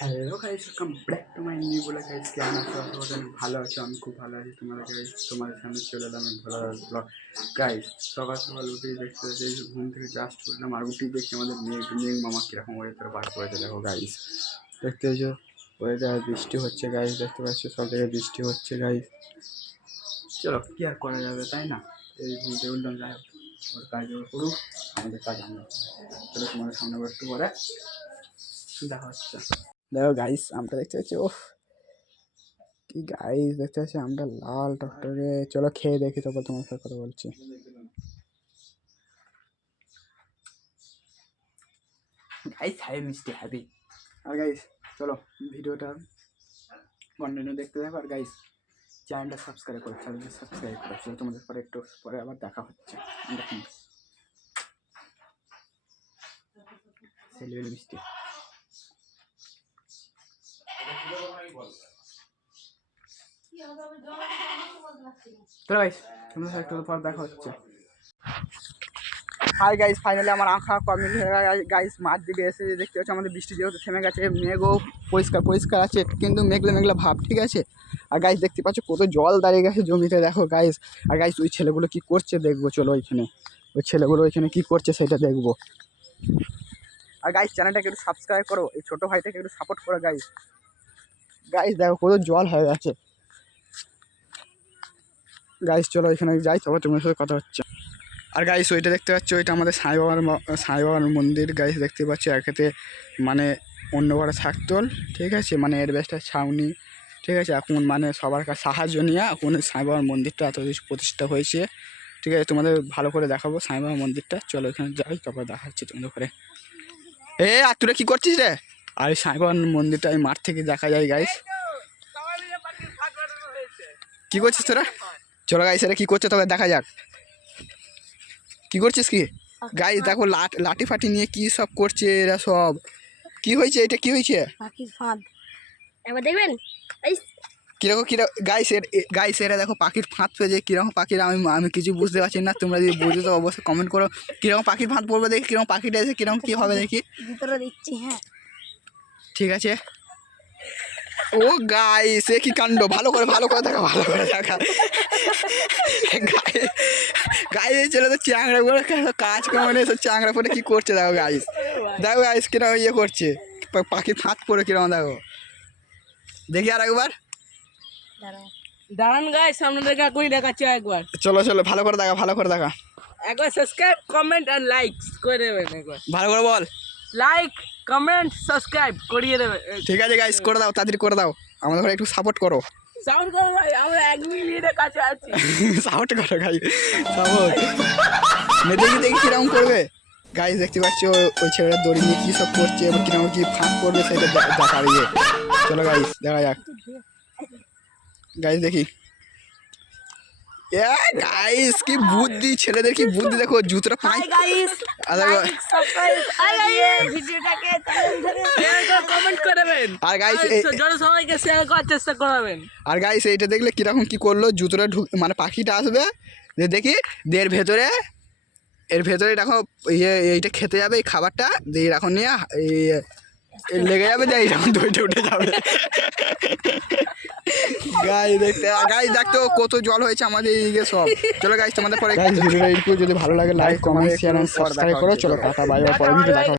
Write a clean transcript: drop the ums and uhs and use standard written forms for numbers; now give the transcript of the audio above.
Hello guys, welcome back to my new blog. Guys কেমন আছো? অনেক ভালো আছো, আমি খুব ভালো আছি। তোমাদের সামনে চলে এলাম আমি ভালো ব্লগ। গাইস সকাল সকাল উঠেই দেখতে এই ঘুম থেকে জাস্ট উঠলাম, আর উঠেই দেখি আমাদের মেঘ মামা কীরকম ওয়েদার বার করেছে। দেখো গাইস, দেখতে পেয়েছো ওয়েদার, বৃষ্টি হচ্ছে গাইস, দেখতে পাচ্ছ সব জায়গায় বৃষ্টি হচ্ছে গাইস। চলো কী আর করা যাবে, তাই না? এই ঘুম থেকে উঠলাম, যাই হোক ওর কাজ করুক, আমাদের কাজ আমরা। চলো তোমাদের সামনে একটু পরে দেখা হচ্ছে। দেখো গাইস, আমটা দেখতে পাচ্ছি, ওহ কি গাইস দেখতে পাচ্ছি, আমটা লাল টকটকে। চলো খেয়ে দেখি, তারপর তোমার সাথে কথা বলছি। গাইস হ্যাভি মিষ্টি হ্যাভি। আর গাইস চলো ভিডিওটা কন্টিনিউ দেখতে থাকো। আর গাইস চ্যানেলটা সাবস্ক্রাইব করো, চলো তোমাদের পরে একটু পরে আবার দেখা হচ্ছে। দেখুন সেলিব্রেট মিষ্টি। তো গাইস তোমাদের সাথে একটু পর দেখা হচ্ছে। হাই গাইস, ফাইনালি আমার আঁকা কমপ্লিট হয়ে গেছে গাইস। মাঠ দিকে এসে দেখতে পাচ্ছি আমাদের বৃষ্টি যেহেতু থেমে গেছে, মেঘও পরিষ্কার আছে, কিন্তু মেঘলা ভাব, ঠিক আছে। আর গাইস দেখতে পাচ্ছ কত জল দাঁড়িয়ে গেছে জমিতে, দেখো গাইস। আর গাইস ওই ছেলেগুলো কি করছে দেখবো, চলো ওইখানে ওই ছেলেগুলো ওইখানে কি করছে সেটা দেখবো। আর গাইস চ্যানেলটাকে একটু সাবস্ক্রাইব করো, এই ছোটো ভাইটাকে একটু সাপোর্ট করো গাইস। গাইস দেখো কত জল হয়ে গেছে গাইস। চলো এখানে যাই, তবে তোমার সাথে কথা হচ্ছে। আর গাইস ওইটা দেখতে পাচ্ছ, ওইটা আমাদের সাঁই বাবার মন্দির গাইস। দেখতে পাচ্ছ একেতে মানে অন্য ঘরে থাকতো, ঠিক আছে, মানে অ্যাডভেস্টার ছাউনি, ঠিক আছে। এখন মানে সবার কাছে সাহায্য নিয়ে এখন সাঁই বাবার মন্দিরটা এত কিছু প্রতিষ্ঠা হয়েছে, ঠিক আছে। তোমাদের ভালো করে দেখাবো সাঁই বাবার মন্দিরটা, চলো এখানে যাই, তারপর দেখাচ্ছি তোমাদের ঘরে। আর তোরা কী করছিস রে? আর এই সাঁই বাবার মন্দিরটা এই মাঠ থেকে দেখা যায় গাইস। কী করছিস তোরা? চলো গাইস এরা কী করছে তবে দেখা যাক। কি করছিস কি গাইস? দেখো লাঠি ফাটি নিয়ে কি সব করছে এরা সব। কি হয়েছে এটা, কি হয়েছে? পাখির ফাঁদ একবার দেখবেন কিরকম গাইস এরা দেখো পাখির ফাঁদ পেয়েছে। কিরকম পাখির আমি কিছু বুঝতে পারছি না, তোমরা যদি বুঝতে তো অবশ্যই কমেন্ট করো। কিরকম পাখির ফাঁদ পড়বে দেখি, কিরকম পাখিটা এসে কিরকম কি হবে দেখি। ভিতরে দিচ্ছি, হ্যাঁ ঠিক আছে। ও গাইস এ কি কাণ্ড, ভালো করে দেখা, ভালো করে দেখা। গাইস এই ছেলে তো চ্যাংড়া করে কাজ কমে এসে চ্যাংড়া পরে কি করছে দেখো গাইস। দেখো গাইস কিরকম ইয়ে করছে, পাখির ফাঁদ পরে কিরকম দেখো, দেখি আর একবার দাঁড়ান গাইস, সামনে দেখা কই দেখাচ্ছি একবার। চলো ভালো করে দেখা একবার সাবস্ক্রাইব কমেন্ট আর লাইক করে দেবেন, একবার ভালো করে বল। লাইক কমেন্ট সাবস্ক্রাইব করিয়ে দেবেন। ঠিক আছে গাইস করে দাও, তাড়াতাড়ি করে দাও, আমাদের ঘরে একটু সাপোর্ট করো। সাউন্ড করো ভাই, আমরা 1 মিনিটের কাছে আছি। সাপোর্ট করো গাইস, সাপোর্ট। দেখি কিরকম করবে গাইস। দেখতে পাচ্ছ ওই ছেলেটা দড়ি নিয়ে কি সব করছে এবং কিরকম কি ফাঁক করবে সেটা দেখাবে। চলো গাইস দেখা যাক। গাইস দেখি গাইস কি বুদ্ধি, ছেলেদের কি বুদ্ধি দেখো, জুতোটা পাই গাইস লাইক সাবস্ক্রাইব ভিডিওটাকে কমেন্ট করবেন। আর গাইস যত সবাইকে শেয়ার করার চেষ্টা করবেন। আর গাইস এইটা দেখলে কিরকম কি করলো, জুতোটা মানে পাখিটা আসবে দেখি এর ভেতরে দেখো এইটা খেতে যাবে, এই খাবারটা দিয়ে এখন নিয়ে লেগে যাবে, দিয়ে এইরকম দইটা উঠে যাবে। গাইস দেখতো কত জল হয়েছে আমাদের এইদিকে সব। চলো গাইস তোমাদের পরে ভিডিওটা যদি ভালো লাগে like comment share and subscribe করো। চলো টাটা বাই বাই, পরে ভিডিও দেখা।